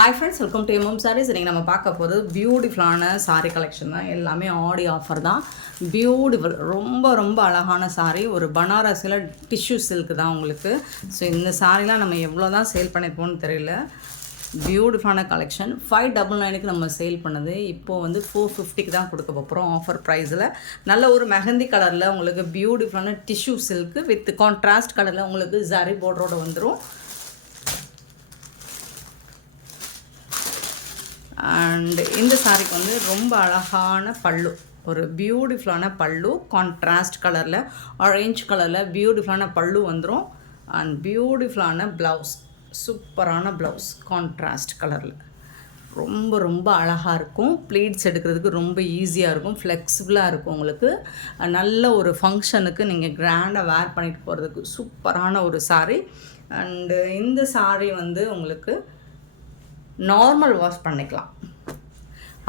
Hi friends, welcome to MM Sarees. இன்னைக்கு நம்ம பார்க்க போகிறது பியூட்டிஃபுல்லான சாரீ கலெக்ஷன் தான். எல்லாமே ஆடி ஆஃபர் தான். பியூட்டிஃபுல், ரொம்ப ரொம்ப அழகான சாரீ. ஒரு பனாரஸில் டிஷ்யூ சில்க் தான் உங்களுக்கு. ஸோ இந்த சாரீலாம் நம்ம எவ்வளோ தான் சேல் பண்ணியிருப்போம்னு தெரியல. பியூட்டிஃபுல்லான கலெக்ஷன். 599க்கு நம்ம சேல் பண்ணது இப்போது வந்து 450க்கு தான் கொடுக்க போகிறோம் ஆஃபர் ப்ரைஸில். நல்ல ஒரு மெஹந்தி கலரில் உங்களுக்கு பியூட்டிஃபுல்லான டிஷ்யூ சில்க்கு வித் கான்ட்ராஸ்ட் கலரில் உங்களுக்கு ஜரி பார்டரோடு வந்துடும். அண்ட் இந்த சாரிக்கு வந்து ரொம்ப அழகான பல்லு, ஒரு பியூட்டிஃபுல்லான பல்லு, கான்ட்ராஸ்ட் கலரில் ஆரஞ்ச் கலரில் பியூட்டிஃபுல்லான பல்லு வந்துடும். அண்ட் பியூட்டிஃபுல்லான ப்ளவுஸ், சூப்பரான ப்ளவுஸ் கான்ட்ராஸ்ட் கலரில் ரொம்ப ரொம்ப அழகாக இருக்கும். ப்ளீட்ஸ் எடுக்கிறதுக்கு ரொம்ப ஈஸியாக இருக்கும், ஃப்ளெக்சிபிளாக இருக்கும். உங்களுக்கு நல்ல ஒரு ஃபங்க்ஷனுக்கு நீங்கள் கிராண்டாக வேர் பண்ணிட்டு போகிறதுக்கு சூப்பரான ஒரு சாரீ. அண்டு இந்த சாரீ வந்து உங்களுக்கு நார்மல் வாஷ் பண்ணிக்கலாம்.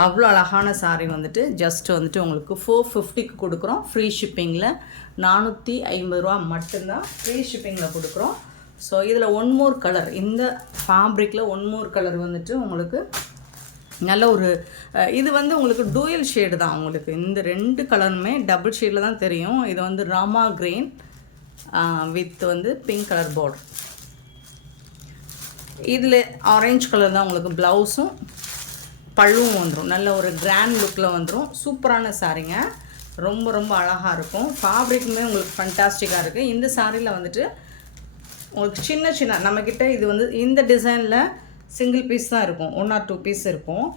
அவ்வளோ அழகான சாரீ வந்துட்டு ஜஸ்ட் வந்துட்டு உங்களுக்கு 450க்கு கொடுக்குறோம். ஃப்ரீ ஷிப்பிங்கில் 450 ரூபா மட்டும்தான் ஃப்ரீ ஷிப்பிங்கில் கொடுக்குறோம். ஸோ இதில் ஒன் மோர் கலர், இந்த ஃபேப்ரிக்கில் ஒன் மோர் கலர் வந்துட்டு உங்களுக்கு நல்ல ஒரு இது வந்து உங்களுக்கு டூயல் ஷேடு தான். உங்களுக்கு இந்த ரெண்டு கலருமே டபுள் ஷேடில் தான் தெரியும். இது வந்து ராமா கிரீன் வித் வந்து பிங்க் கலர் பார்டர். இதில் ஆரஞ்ச் கலர் தான் உங்களுக்கு ப்ளவுஸும் பல்லுவும் வந்துடும். நல்ல ஒரு கிராண்ட் லுக்கில் வந்துடும். சூப்பரான சாரீங்க, ரொம்ப ரொம்ப அழகாக இருக்கும். ஃபேப்ரிக்குமே உங்களுக்கு ஃபண்டாஸ்டிக்காக இருக்குது. இந்த சாரியில் வந்துட்டு உங்களுக்கு சின்ன சின்ன நம்மக்கிட்ட இது வந்து இந்த டிசைனில் சிங்கிள் பீஸ் தான் இருக்கும், 1 or 2 பீஸ் இருக்கும்.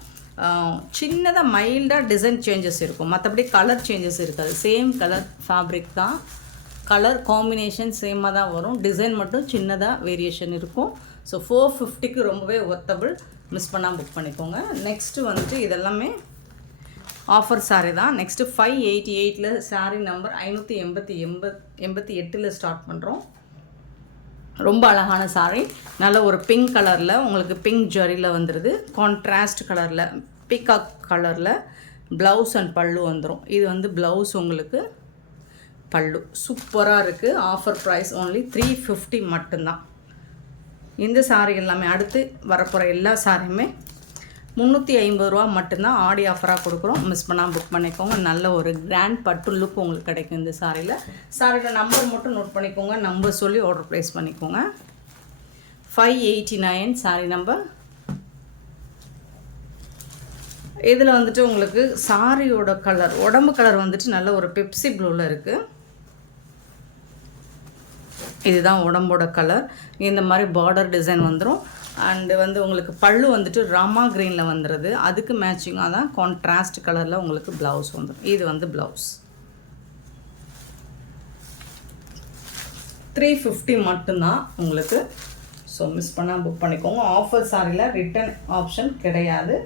சின்னதாக மைல்டாக டிசைன் சேஞ்சஸ் இருக்கும், மற்றபடி கலர் சேஞ்சஸ் இருக்காது. சேம் கலர் ஃபேப்ரிக் தான், கலர் காம்பினேஷன் சேமாக தான் வரும், டிசைன் மட்டும் சின்னதாக வேரியேஷன் இருக்கும். ஸோ 450க்கு ரொம்பவே ஒர்த்தபிள், மிஸ் பண்ணால் புக் பண்ணிக்கோங்க. நெக்ஸ்ட்டு வந்துட்டு இதெல்லாமே ஆஃபர் சாரீ தான். நெக்ஸ்ட்டு 588ல் சாரீ நம்பர் 588ல் ஸ்டார்ட் பண்ணுறோம். ரொம்ப அழகான சாரீ, நல்ல ஒரு பிங்க் கலரில் உங்களுக்கு பிங்க் ஜரியில் வந்துடுது. கான்ட்ராஸ்ட் கலரில் பீகாக் கலரில் ப்ளவுஸ் அண்ட் பல்லு வந்துடும். இது வந்து ப்ளவுஸ் உங்களுக்கு பல்லு சூப்பராக இருக்குது. ஆஃபர் ப்ரைஸ் ஓன்லி 350 மட்டும்தான். இந்த சாரீ எல்லாமே அடுத்து வரப்போகிற எல்லா சாரியுமே 350 ரூபா மட்டும்தான் ஆடி ஆஃபராக கொடுக்குறோம். மிஸ் பண்ணால் புக் பண்ணிக்கோங்க. நல்ல ஒரு கிராண்ட் பட்டு லுக் உங்களுக்கு கிடைக்கும் இந்த சாரியில். சாரியோட நம்பர் மட்டும் நோட் பண்ணிக்கோங்க, நம்பர் சொல்லி ஆர்டர் ப்ளேஸ் பண்ணிக்கோங்க. 589 சாரி நம்பர். இதில் வந்துட்டு உங்களுக்கு சாரியோட கலர், உடம்பு கலர் வந்துட்டு நல்ல ஒரு பெப்சி ப்ளூவில் இருக்குது. இதுதான் உடம்போட கலர். இந்த மாதிரி பார்டர் டிசைன் வந்துடும். அண்டு வந்து உங்களுக்கு பல்லு வந்துட்டு ராமா க்ரீனில் வந்துடுது. அதுக்கு மேட்சிங்காக தான் கான்ட்ராஸ்ட் கலரில் உங்களுக்கு ப்ளவுஸ் வந்துடும். இது வந்து ப்ளவுஸ் 350 மட்டும்தான் உங்களுக்கு. ஸோ மிஸ் பண்ணால் புக் பண்ணிக்கோங்க. ஆஃபர் சாரியில் ரிட்டன் ஆப்ஷன் கிடையாது.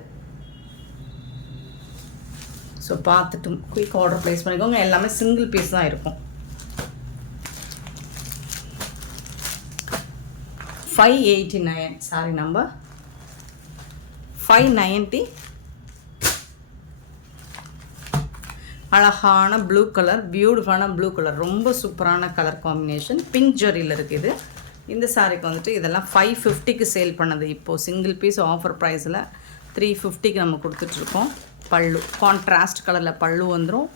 ஸோ பார்த்துட்டு குயிக் ஆர்டர் ப்ளேஸ் பண்ணிக்கோங்க. எல்லாமே சிங்கிள் பீஸ் தான் இருக்கும். 589 சாரி நம்பர் 590. அழகான ப்ளூ கலர், பியூட்டிஃபுல்லான ப்ளூ கலர், ரொம்ப சூப்பரான கலர் காம்பினேஷன். பிங்க் ஜரியில் இருக்குது. இந்த சாரிக்கு வந்துட்டு இதெல்லாம் 550க்கு சேல் பண்ணது. இப்போது சிங்கிள் பீஸ் ஆஃபர் ப்ரைஸில் 350க்கு நம்ம கொடுத்துட்ருக்கோம். பல்லு கான்ட்ராஸ்ட் கலரில் பல்லு வந்துடும்.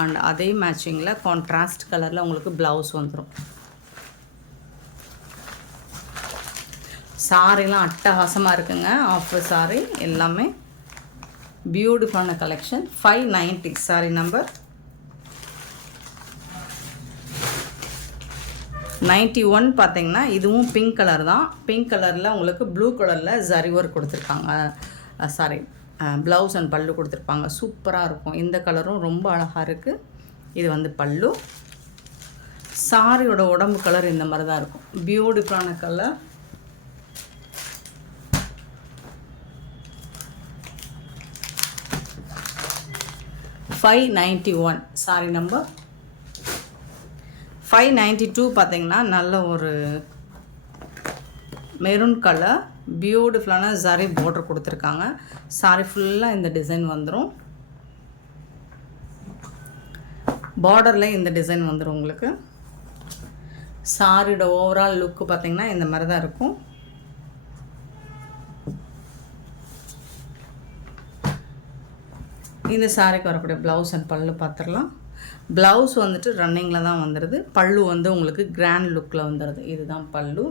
அண்ட் அதே மேட்சிங்கில் கான்ட்ராஸ்ட் கலரில் உங்களுக்கு ப்ளவுஸ் வந்துடும். சாரீலாம் அட்டகாசமாக இருக்குங்க. ஆஃபர் சாரீ எல்லாமே பியூட்டிஃபுல்லான கலெக்ஷன். 590 சாரீ நம்பர் 91. பார்த்தீங்கன்னா இதுவும் பிங்க் கலர் தான். பிங்க் கலரில் உங்களுக்கு ப்ளூ கலரில் ஜரி ஒர்க் கொடுத்துருக்காங்க. சாரி, ப்ளவுஸ் அண்ட் பல்லு கொடுத்துருப்பாங்க. சூப்பராக இருக்கும். இந்த கலரும் ரொம்ப அழகாக இருக்குது. இது வந்து பல்லு. சாரியோட உடம்பு கலர் இந்த மாதிரி தான் இருக்கும். பியூட்டிஃபுல்லான கலர். $591 sorry number 592. பார்த்தீங்கன்னா நல்ல ஒரு மெரூன் கலர், பியூட்டிஃபுல்லான ஜரி பார்டர் கொடுத்துருக்காங்க. சாரி ஃபுல்லாக இந்த டிசைன் வந்துடும். பார்டரில் இந்த டிசைன் வந்துடும் உங்களுக்கு. சாரியோட ஓவரால் லுக்கு பார்த்திங்கன்னா இந்த மாதிரி தான் இருக்கும். இந்த சாரிக்கு வரக்கூடிய ப்ளவுஸ் அண்ட் பல்லு பார்த்துடலாம். ப்ளவுஸ் வந்துட்டு ரன்னிங்கில் தான் வந்துடுது. பல்லு வந்து உங்களுக்கு கிராண்ட் லுக்கில் வந்துடுது. இதுதான் பல்லு.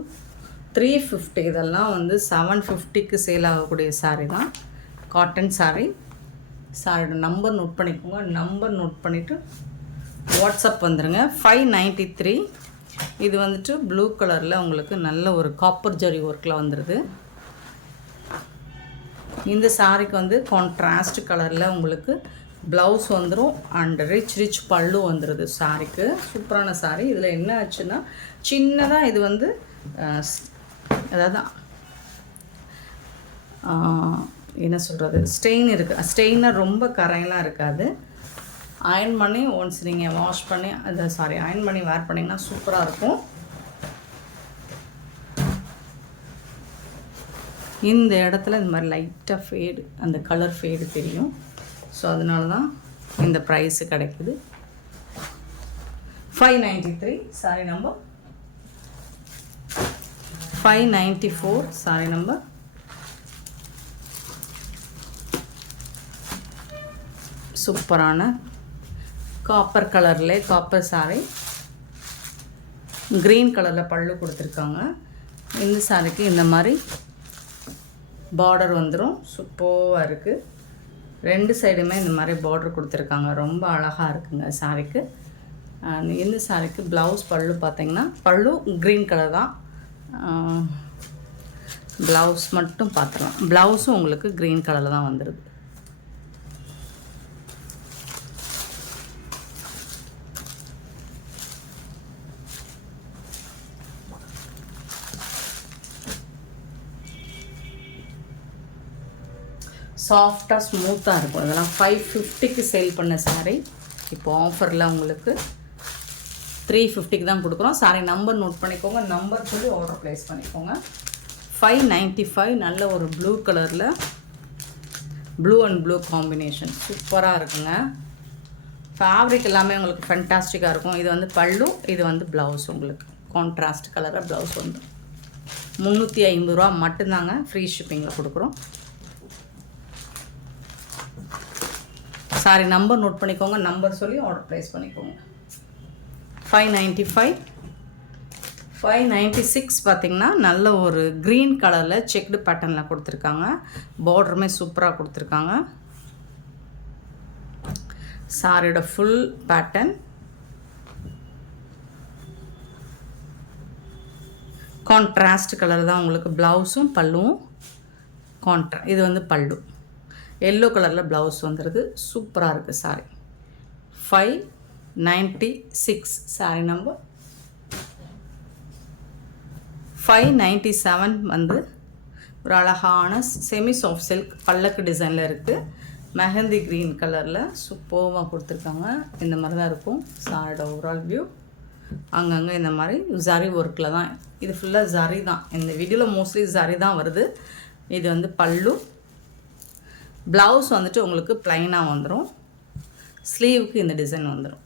350. இதெல்லாம் வந்து 750க்கு சேல் ஆகக்கூடிய சாரீ தான். காட்டன் சாரீ. சாரியோட நம்பர் நோட் பண்ணிக்கோங்க. நம்பர் நோட் பண்ணிவிட்டு வாட்ஸ்அப் வந்துடுங்க. 593. இது வந்துட்டு ப்ளூ கலரில் உங்களுக்கு நல்ல ஒரு காப்பர் ஜரி ஒர்க்கில் வந்துடுது. இந்த சாரிக்கு வந்து கான்ட்ராஸ்ட் கலரில் உங்களுக்கு ப்ளவுஸ் வந்துடும் அண்ட் ரிச் பல்லு வந்துடுது சாரிக்கு. சூப்பரான சாரீ. இதில் என்ன ஆச்சுன்னா சின்னதாக இது வந்து அதாவது என்ன சொல்கிறது, ஸ்டெயின் இருக்குது. ஸ்டெயினாக ரொம்ப கரையெல்லாம் இருக்காது. அயர்ன் பண்ணி ஒன்ஸ் நீங்கள் வாஷ் பண்ணி அயர்ன் பண்ணி வேர் பண்ணிங்கன்னா சூப்பராக இருக்கும். இந்த இடத்துல இந்த மாதிரி லைட்டாக ஃபேடு, அந்த கலர் ஃபேடு தெரியும். ஸோ அதனால தான் இந்த ப்ரைஸு கிடைக்குது. 593 சாரி நம்பர். 594 sorry number. சூப்பரான காப்பர் கலரில் காப்பர் சாரி. க்ரீன் கலரில் பல்லு கொடுத்துருக்காங்க. இந்த சாரிக்கு இந்த மாதிரி பார்டர் வந்துடும். சூப்பராக இருக்குது. 2 சைடுமே இந்த மாதிரி பார்டர் கொடுத்துருக்காங்க. ரொம்ப அழகாக இருக்குங்க சாரிக்கு. இந்த சாரிக்கு ப்ளவுஸ் பல்லு பார்த்திங்கன்னா பல்லு க்ரீன் கலர் தான். ப்ளவுஸ் மட்டும் பார்த்துக்கலாம். ப்ளவுஸும் உங்களுக்கு க்ரீன் கலரில் தான் வந்துடுது. சாஃப்டாக ஸ்மூத்தாக இருக்கும். அதெல்லாம் 550க்கு சேல் பண்ண சாரீ இப்போ ஆஃபரில் உங்களுக்கு 350க்கு தான் கொடுக்குறோம். சாரீ நம்பர் நோட் பண்ணிக்கோங்க. நம்பர் சொல்லி ஆர்டர் ப்ளேஸ் பண்ணிக்கோங்க. 595 நல்ல ஒரு ப்ளூ கலரில் ப்ளூ அண்ட் ப்ளூ காம்பினேஷன் சூப்பராக இருக்குங்க. ஃபேப்ரிக் எல்லாமே உங்களுக்கு ஃபென்டாஸ்டிக்காக இருக்கும். இது வந்து பல்லு, இது வந்து ப்ளவுஸ். உங்களுக்கு கான்ட்ராஸ்ட் கலராக ப்ளவுஸ் வந்து 350 ரூபா மட்டும்தாங்க. ஃப்ரீ ஷிப்பிங்கில் கொடுக்குறோம். சாரி நம்பர் நோட் பண்ணிக்கோங்க. நம்பர் சொல்லி ஆர்டர் ப்ளேஸ் பண்ணிக்கோங்க. 595. 596 பார்த்திங்கன்னா நல்ல ஒரு க்ரீன் கலரில் செக்டு பேட்டர்னில் கொடுத்துருக்காங்க. பார்டருமே சூப்பராக கொடுத்துருக்காங்க. சாரியோட ஃபுல் பேட்டர்ன் கான்ட்ராஸ்ட் கலர் தான் உங்களுக்கு ப்ளவுஸும் பல்லுவும். இது வந்து பல்லு. எல்லோ கலரில் ப்ளவுஸ் வந்துடுது. சூப்பராக இருக்குது சாரி. 596 sorry number. 597 வந்து ஒரு அழகான செமி சாஃப்ட் சில்க் பல்லக்கு டிசைனில் இருக்குது. மெஹந்தி க்ரீன் கலரில் சூப்பராக கொடுத்துருக்காங்க. இந்த மாதிரி தான் இருக்கும் சாரியோட ஓவரால் வியூ. அங்கங்கே இந்த மாதிரி ஜரி ஒர்க்கில் தான். இது ஃபுல்லாக ஜரி தான். இந்த வீடியோவில் மோஸ்ட்லி ஜரி தான் வருது. இது வந்து பல்லு. ப்ளவுஸ் வந்துட்டு உங்களுக்கு ப்ளைனாக வந்துடும். ஸ்லீவுக்கு இந்த டிசைன் வந்துடும்.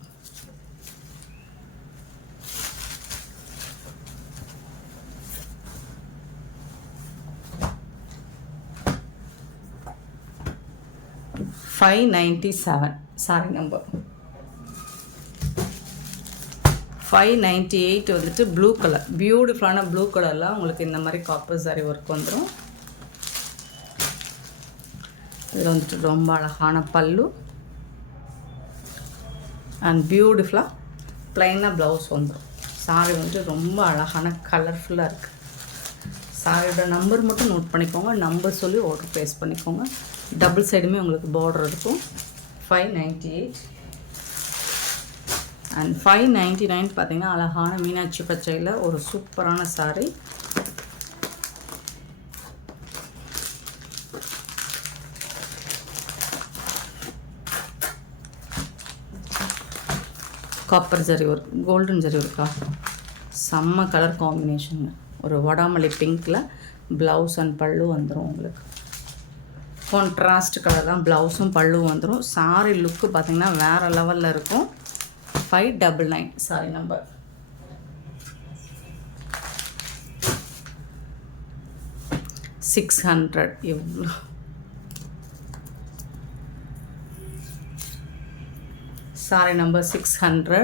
$597 சாரி நம்பர். 598 வந்துட்டு ப்ளூ கலர், பியூட்டிஃபுல்லான ப்ளூ கலரில் உங்களுக்கு இந்த மாதிரி காப்பர் சாரி ஒர்க் வந்துடும். இதில் வந்துட்டு ரொம்ப அழகான பல்லு அண்ட் பியூட்டிஃபுல்லாக ப்ளைனாக ப்ளவுஸ் வந்துடும். சாரி வந்துட்டு ரொம்ப அழகான கலர்ஃபுல்லாக இருக்குது. சாரியோட நம்பர் மட்டும் நோட் பண்ணிக்கோங்க. நம்பர் சொல்லி ஆர்டர் ப்ளேஸ் பண்ணிக்கோங்க. டபுள் சைடுமே உங்களுக்கு பார்டர் இருக்கும். 598 அண்ட் 599 பார்த்திங்கன்னா அழகான மீனாட்சி பச்சையில் ஒரு சூப்பரான sorry. Copper zari work, golden zari ஒர்க்கா, செம்ம கலர் காம்பினேஷன். ஒரு வடாமல்லி பிங்க்கில் ப்ளவுஸ் அண்ட் பல்லு வந்துடும் உங்களுக்கு. கான்ட்ராஸ்ட் கலர் தான் ப்ளவுஸும் பல்லுவும் வந்துடும். சாரி லுக்கு பார்த்திங்கன்னா வேறு லெவலில் இருக்கும். 599 சாரி நம்பர். $600 எவ்வளோ சாரி நம்பர் 600.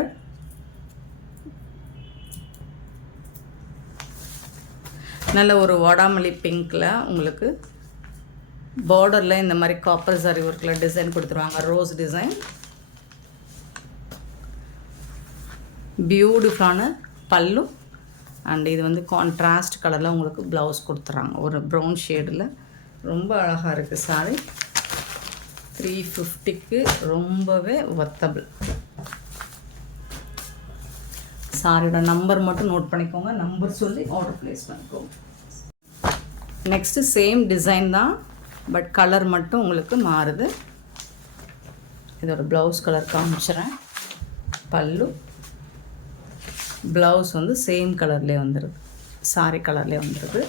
நல்ல ஒரு வாடாமல்லி பிங்க்கில் உங்களுக்கு பார்டரில் இந்த மாதிரி காப்பர் சாரி ஒர்க்கில் டிசைன் கொடுத்துருவாங்க, ரோஸ் டிசைன். பியூட்டிஃபுல்லான பல்லு. அண்ட் இது வந்து கான்ட்ராஸ்ட் கலரில் உங்களுக்கு ப்ளவுஸ் கொடுத்துட்றாங்க, ஒரு ப்ரௌன் ஷேடில். ரொம்ப அழகாக இருக்குது சாரி. 350க்கு ரொம்பவே ஒர்த்தபிள். சாரியோட நம்பர் மட்டும் நோட் பண்ணிக்கோங்க, நம்பர் சொல்லி ஆர்டர் ப்ளேஸ் பண்ணிக்கோங்க. நெக்ஸ்ட்டு சேம் டிசைன் தான், பட் கலர் மட்டும் உங்களுக்கு மாறுது. இதோட ப்ளவுஸ் கலர் காமிச்சிடுறேன். பல்லு ப்ளவுஸ் வந்து சேம் கலர்லேயே வந்துடுது, சாரி கலர்லேயே வந்துடுது.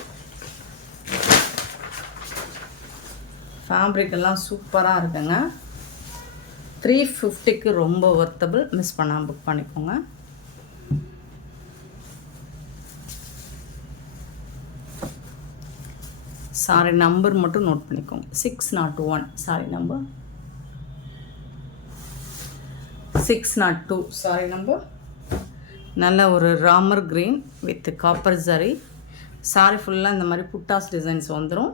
ஃபேப்ரிக் எல்லாம் சூப்பராக இருக்குங்க. 350க்கு ரொம்ப ஒர்த்தபிள். மிஸ் பண்ணாமல் புக் பண்ணிக்கோங்க. சாரி நம்பர் மட்டும் நோட் பண்ணிக்கோங்க, 601. Sorry number 602. Sorry number. நல்ல ஒரு Ramar green with copper zari. Sorry ஃபுல்லாக இந்த மாதிரி புட்டாஸ் டிசைன்ஸ் வந்துடும்.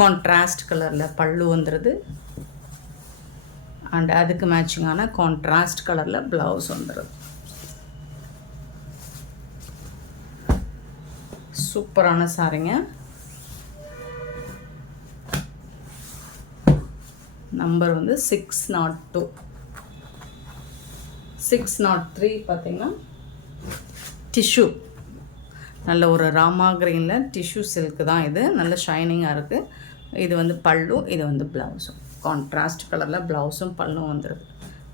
கான்ட்ராஸ்ட் கலரில் பல்லு வந்துடுது. அண்ட் அதுக்கு மேட்சிங்கான கான்ட்ராஸ்ட் கலரில் ப்ளவுஸ் வந்துடுது. சூப்பரான சாரிங்க. நம்பர் வந்து 602. 603 பார்த்திங்கன்னா டிஷ்யூ. நல்ல ஒரு ராமா கிரீனில் டிஷ்யூ சில்க்கு தான் இது. நல்ல ஷைனிங்காக இருக்குது. இது வந்து பல்லு, இது வந்து ப்ளவுஸும். கான்ட்ராஸ்ட் கலரில் ப்ளவுஸும் பல்லும் வந்துடுது.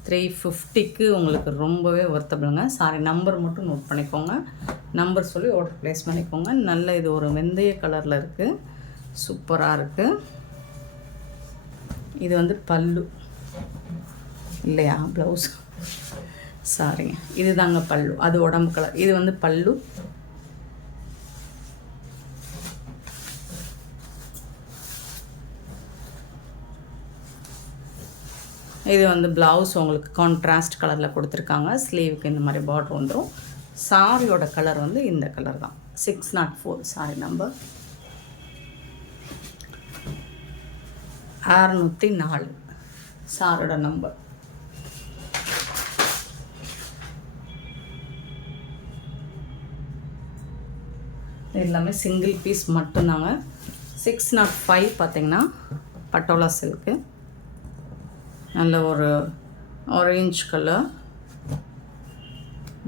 350க்கு உங்களுக்கு ரொம்பவே ஒர்த்தபிளுங்க. சாரி நம்பர் மட்டும் நோட் பண்ணிக்கோங்க, நம்பர் சொல்லி ஆர்டர் ப்ளேஸ் பண்ணிக்கோங்க. நல்ல இது ஒரு வெந்தய கலரில் இருக்குது, சூப்பராக இருக்குது. இது வந்து பல்லு இல்லையா, ப்ளவுஸ். சாரிங்க, இது தாங்க பல்லு, அது உடம்பு கலர். இது வந்து பல்லு. இது வந்து ப்ளவுஸ் உங்களுக்கு கான்ட்ராஸ்ட் கலரில் கொடுத்துருக்காங்க. ஸ்லீவுக்கு இந்த மாதிரி பார்டர் வந்துடும். சாரியோட கலர் வந்து இந்த கலர் தான். 604 சாரி நம்பர். 604 சாரியோட நம்பர். எல்லாமே சிங்கிள் பீஸ் மட்டும்தாங்க. 605 பார்த்திங்கன்னா பட்டோலா சில்க்கு. நல்ல ஒரு ஆரஞ்ச் கலர்,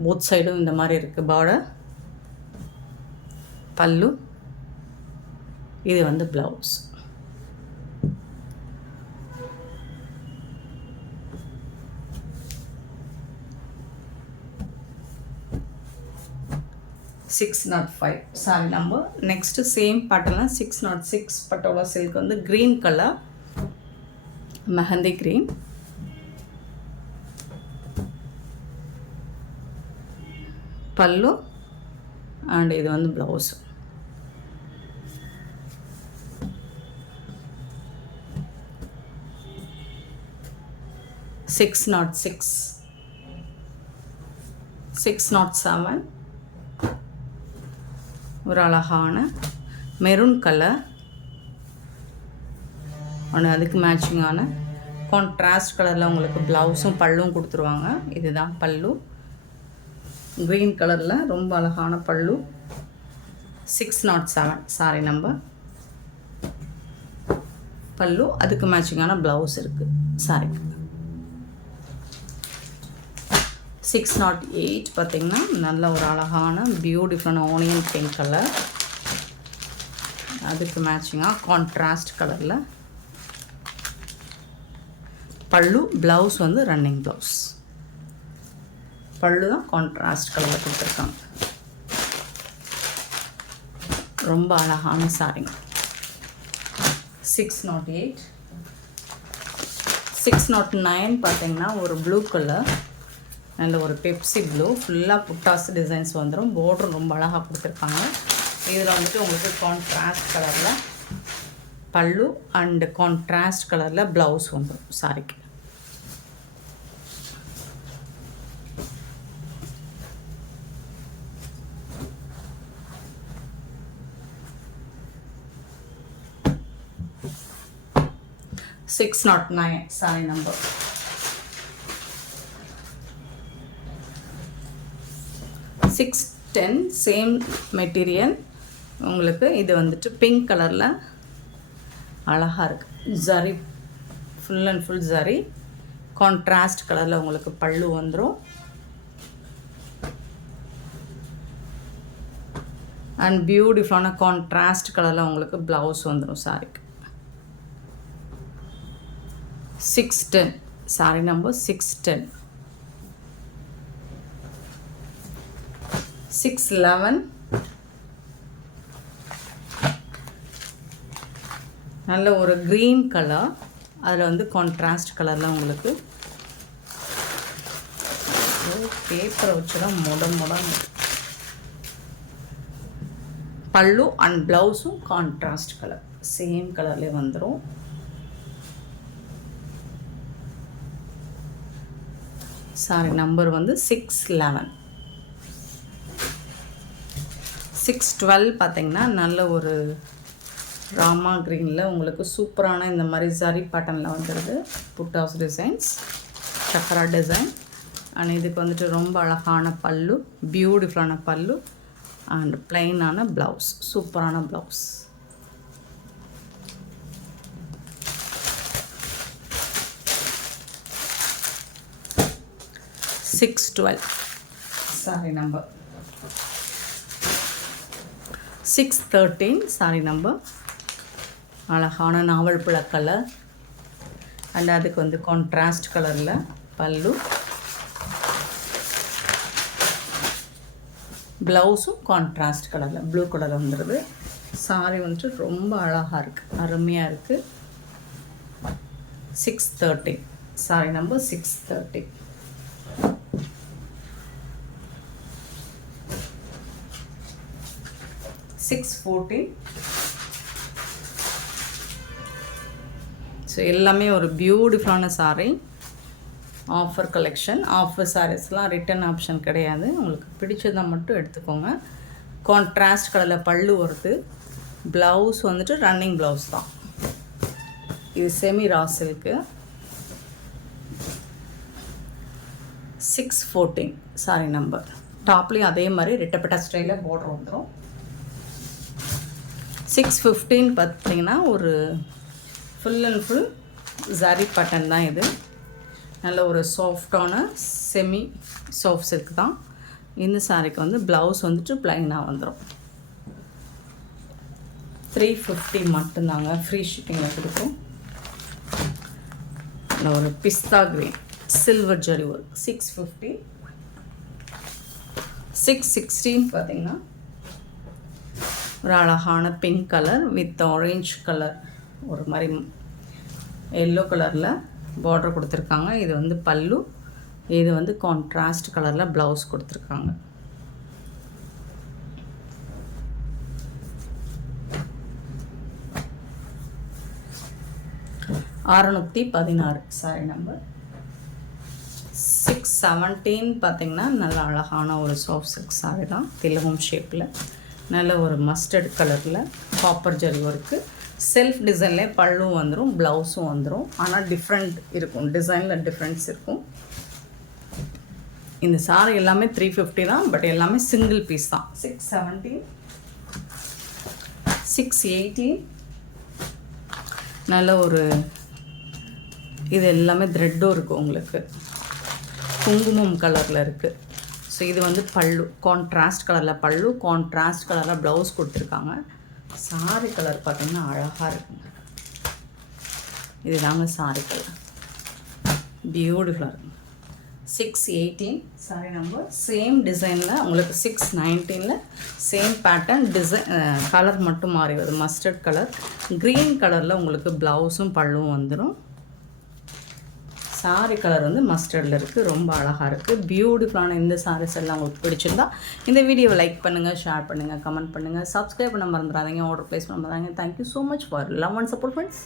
போத் சைடும் இந்த மாதிரி இருக்குது பார்டர். பல்லு, இது வந்து blouse. $605 sorry number. Next same பேட்டர்னில் 606 பட்டோலா சில்க் வந்து க்ரீன் கலர், மெஹந்தி க்ரீன். பல்லு அண்ட் இது வந்து ப்ளவுஸ். $606 607 ஒரு அழகான மெரூன் கலர். ஒன்று அதுக்கு மேட்சிங்கான கான்ட்ராஸ்ட் கலரில் உங்களுக்கு ப்ளவுஸும் பல்லும் கொடுத்துருவாங்க. இதுதான் பல்லு, க்ரீன் கலரில் ரொம்ப அழகான பல்லு. 607 சாரி நம்பர். பல்லு, அதுக்கு மேட்சிங்கான ப்ளவுஸ் இருக்குது சாரிக்கு. 608 பார்த்திங்கன்னா நல்ல ஒரு அழகான பியூட்டிஃபுல்லான ஆனியன் பிங்க் கலர். அதுக்கு மேட்சிங்காக கான்ட்ராஸ்ட் கலரில் பல்லு, ப்ளவுஸ் வந்து ரன்னிங் ப்ளவுஸ். பல்லு தான் கான்ட்ராஸ்ட் கலரில் கொடுத்துருக்காங்க. ரொம்ப அழகான சாரிங்க. 608. 609 பார்த்திங்கன்னா ஒரு ப்ளூ கலர், நல்ல ஒரு பெப்சி ப்ளூ. ஃபுல்லாக புட்டாஸ் டிசைன்ஸ் வந்துடும். பார்டரும் ரொம்ப அழகாக கொடுத்துருக்காங்க. இதில் வந்துட்டு உங்களுக்கு கான்ட்ராஸ்ட் கலரில் பல்லு அண்ட் கான்ட்ராஸ்ட் கலரில் ப்ளவுஸ் வந்துடும் சாரிக்கு. Six not 9 sorry number. 610 same material. உங்களுக்கு இது வந்துட்டு பிங்க் கலரில் அழகாக இருக்குது. Zari full and full zari contrast கலரில் உங்களுக்கு பல்லு வந்துடும். அண்ட் பியூட்டிஃபுல்லான கான்ட்ராஸ்ட் கலரில் உங்களுக்கு ப்ளவுஸ் வந்துடும் சாரிக்கு. 610 சாரி நம்பர் 610. 611 நல்ல ஒரு க்ரீன் கலர், அதில் வந்து கான்ட்ராஸ்ட் கலரில் உங்களுக்கு பேப்பரை வச்சுதான் முடம் பல்லு அண்ட் ப்ளவுஸும் கான்ட்ராஸ்ட் கலர் சேம் கலர்லேயே வந்துடும். சாரி நம்பர் வந்து 611. 612 பார்த்திங்கன்னா நல்ல ஒரு ராமா க்ரீனில் உங்களுக்கு சூப்பரான இந்த மாதிரி ஜரி பேட்டர்னில் வந்துடுது. புட் ஹவுஸ் டிசைன்ஸ், சக்கரா டிசைன். அண்ட் இதுக்கு வந்துட்டு ரொம்ப அழகான பல்லு, பியூட்டிஃபுல்லான பல்லு அண்ட் பிளைனான ப்ளவுஸ், சூப்பரான blouse. Six 12 sari number. 613 sari number. அழகான நாவல் பழ கலர் அண்ட் அதுக்கு வந்து கான்ட்ராஸ்ட் கலரில் பல்லு, ப்ளவுஸும் கான்ட்ராஸ்ட் கலரில் ப்ளூ கலர் வந்துடுது. சாரி வந்துட்டு ரொம்ப அழகாக இருக்குது, அருமையாக இருக்குது. 613 சாரி நம்பர் 613. 614. ஸோ எல்லாமே ஒரு பியூட்டிஃபுல்லான சாரீ. Offer collection. ஆஃபர் சாரீஸ்லாம் ரிட்டன் ஆப்ஷன் கிடையாது, உங்களுக்கு பிடிச்சதை மட்டும் எடுத்துக்கோங்க. கான்ட்ராஸ்ட் கலரில் பல்லு வருது. ப்ளவுஸ் வந்துட்டு ரன்னிங் ப்ளவுஸ் தான். இது semi raw silk. 614 sari number. டாப்லேயும் அதே மாதிரி ரெட்டப்பட்ட ஸ்டைலில் பார்டர் வந்துடும். 615 பார்த்திங்கன்னா ஒரு full and full zari button தான் இது. நல்ல ஒரு சாஃப்டான செமி சாஃப்ட் சில்க் தான். இந்த சாரிக்கு வந்து ப்ளவுஸ் வந்துட்டு ப்ளைனாக வந்துடும். 350 மட்டும்தாங்க, ஃப்ரீ ஷிப்பிங்கில் கொடுக்கும். ஒரு பிஸ்தா கிரீன் சில்வர் ஜரி ஒர்க் 650. 616 பார்த்திங்கன்னா ஒரு அழகான pink colour with orange colour, ஒரு மாதிரி எல்லோ கலரில் பார்டர் கொடுத்துருக்காங்க. இது வந்து பல்லு, இது வந்து கான்ட்ராஸ்ட் கலரில் ப்ளவுஸ் கொடுத்துருக்காங்க. $616 சாரி நம்பர். 617 பார்த்திங்கன்னா நல்ல அழகான ஒரு சாஃப்ட் சில்க் சாரி தான், திலகம் ஷேப்பில். நல்ல ஒரு மஸ்டர்ட் கலரில் காப்பர் ஜரி ஒர்க்கு. செல்ஃப் டிசைன்லேயே பல்லும் வந்துடும், ப்ளவுஸும் வந்துடும். ஆனால் டிஃப்ரெண்ட் இருக்கும், டிசைனில் டிஃப்ரென்ஸ் இருக்கும். இந்த சாரி எல்லாமே 350 தான், பட் எல்லாமே சிங்கிள் பீஸ் தான். 617. 618 நல்ல ஒரு, இது எல்லாமே த்ரெட்டும் இருக்குது உங்களுக்கு, குங்குமம் கலரில் இருக்குது. ஸோ இது வந்து பல்லு, கான்ட்ராஸ்ட் கலரில் பல்லு, கான்ட்ராஸ்ட் கலரில் ப்ளவுஸ் கொடுத்துருக்காங்க. சாரி கலர் பார்த்திங்கன்னா அழகாக இருக்குங்க. இது தாங்க சாரி கலர், பியூட்டிஃபுல்லாக இருக்குங்க. 618 சாரி நம்பர். சேம் டிசைனில் உங்களுக்கு 619 சேம் பேட்டர்ன் டிசைன், கலர் மட்டும் மாறி வருது. மஸ்டர்ட் கலர் க்ரீன் கலரில் உங்களுக்கு ப்ளவுஸும் பல்லுவும் வந்துடும். சாரி கலர் வந்து மஸ்டர்டில் இருக்குது. ரொம்ப அழகாக இருக்குது. பியூட்டிஃபுல்லான இந்த சாரீஸ் எல்லாம் உங்களுக்கு பிடிச்சிருந்தா இந்த வீடியோவை லைக் பண்ணுங்கள், ஷேர் பண்ணுங்கள், கமெண்ட் பண்ணுங்கள், சப்ஸ்கிரைப் பண்ண மறந்துடாதீங்க, ஆர்டர் ப்ளேஸ் பண்ண மறந்துடாதீங்க. Thank you so much for love and support friends.